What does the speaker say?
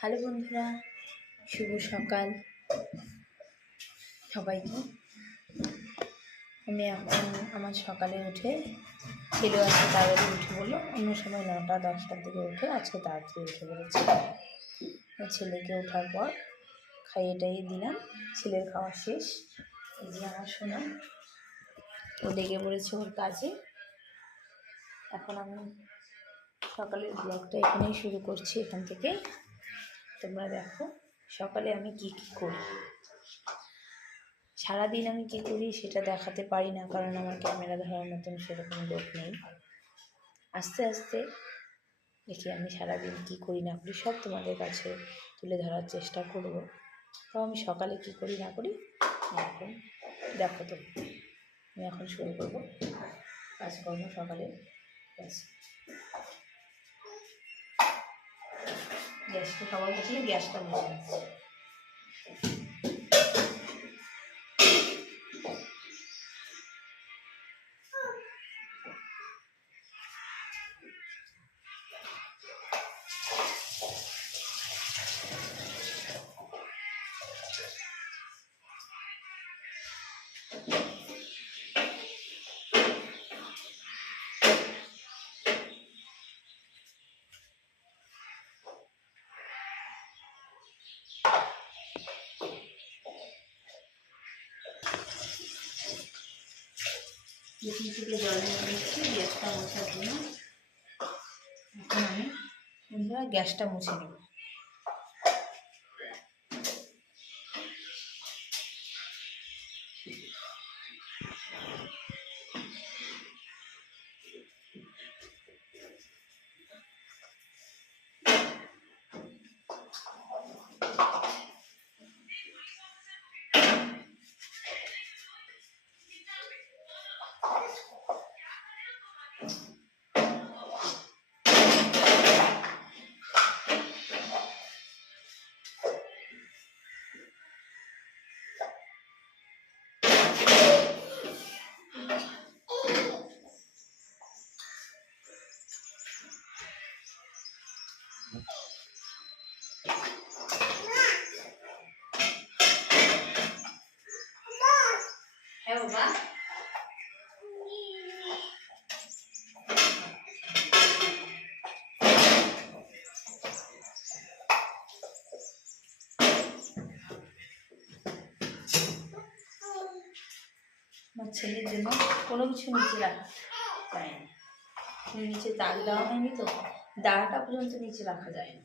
Hello বন্ধুরা, শুভ সকাল সবাইকে। আমি এখন আমার সকালে উঠে ছেলে আজকে তাড়াতাড়ি উঠে বললো, অন্য সময় 9টা-10টার দিকে উঠে আজকে তাড়াতাড়ি উঠে বলেছে। ছেলেকে ওঠার পর খাইয়ে টাইয়ে দিলাম, ছেলের খাওয়া শেষ। এই যে আমার সোনা, ও লেগে পড়েছে ওর কাজে। এখন আমি সকালের ব্লগটা এখানেই শুরু করছি, এখান থেকে তোমরা দেখো সকালে আমি কি কি করি। সারাদিন আমি কি করি সেটা দেখাতে পারি না, কারণ আমার ক্যামেরা ধরার মতন সেরকম লোক নেই। আস্তে আস্তে দেখি আমি সারাদিন কি করি না করি সব তোমাদের কাছে তুলে ধরার চেষ্টা করব। তো আমি সকালে কি করি না করি এখন দেখো। তো আমি এখন শুরু করবো কাজকর্ম সকালে। গ্যাসটা খাওয়ার প্রথমে গ্যাসটা মুছে নিচ্ছি। বেশি থেকে জল নিয়ে নিচ্ছি গ্যাসটা মোছার জন্য। এখন আমি বন্ধুরা গ্যাসটা মুছে নেব। হ্যাঁ বাবা, আমার ছেলের জন্য কোনো কিছু নিচে রাখা যায় না, নিচে তাক দেওয়া হয়নি তো দাঁড়াটা পর্যন্ত নিচে রাখা যায় না।